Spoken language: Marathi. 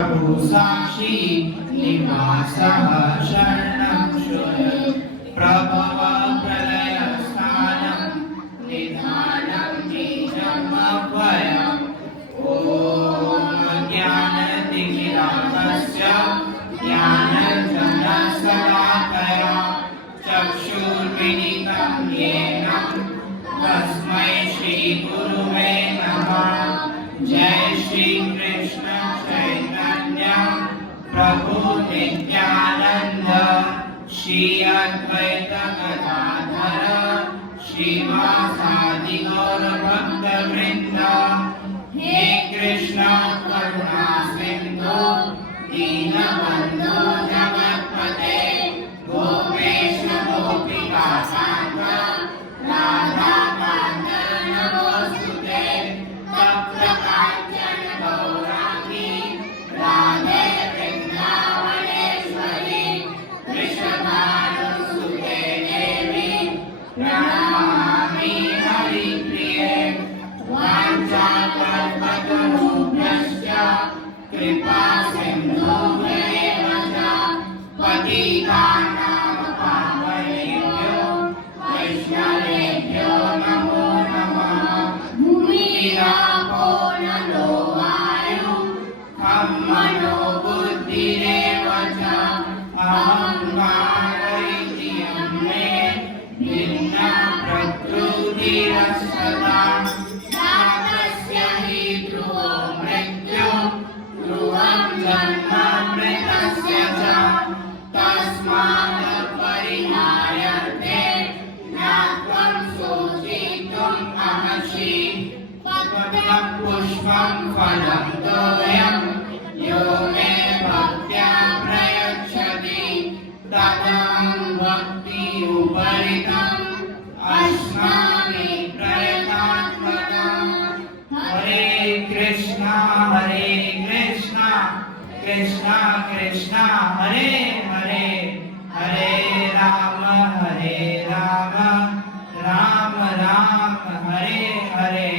साक्षी निवासः शरणं श्रुय प्रभव प्रलयस्थानं निधानं निजमभयम् ॐ ज्ञानतिमिरान्धस्य ज्ञानाञ्जनशलाकया चक्षुर्मिलितं येन तस्मै श्रीगुरुवे नमः। जय श्री कृष्ण चैतन्य प्रभु नित्यानंद श्री अद्वैत गदाधर श्रीवासादि गौर भक्त वृंद। हे कृष्ण करुणा सिंधु दीनबंधु जगत्पते गोपेश गोपिका कांत राधा कांत नमोस्तुते। तप्त कांचन गौरांगी राधे वृंदावनेश्वरी वृषभानुसुते देवी प्रणमामि हरिप्रिये। वाञ्छाकल्पतरुभ्यश्च कृपा सिन्धुभ्येव च पतितानां पावनेभ्यो वैष्णवेभ्यो नमो नमः। भूमिरापो नलो वायु मनो बुद्धिरेव च अहंकार इति मे भिन्न प्रकृतिरस्तदा। जातस्य हि ध्रुवो मृत्यु ध्रुवं जन्म मृतस्य च तस्मात् परिहार्यते न त्वं शोचितुम् अर्हसि। पत्रं पुष्पं फलं तोयं यो मे भक्त्या प्रयच्छति तदहं भक्ति उपरितम् अस्मामि प्रयतात्मनः। हरे कृष्णा कृष्णा कृष्णा हरे हरे हरे राम राम राम हरे हरे।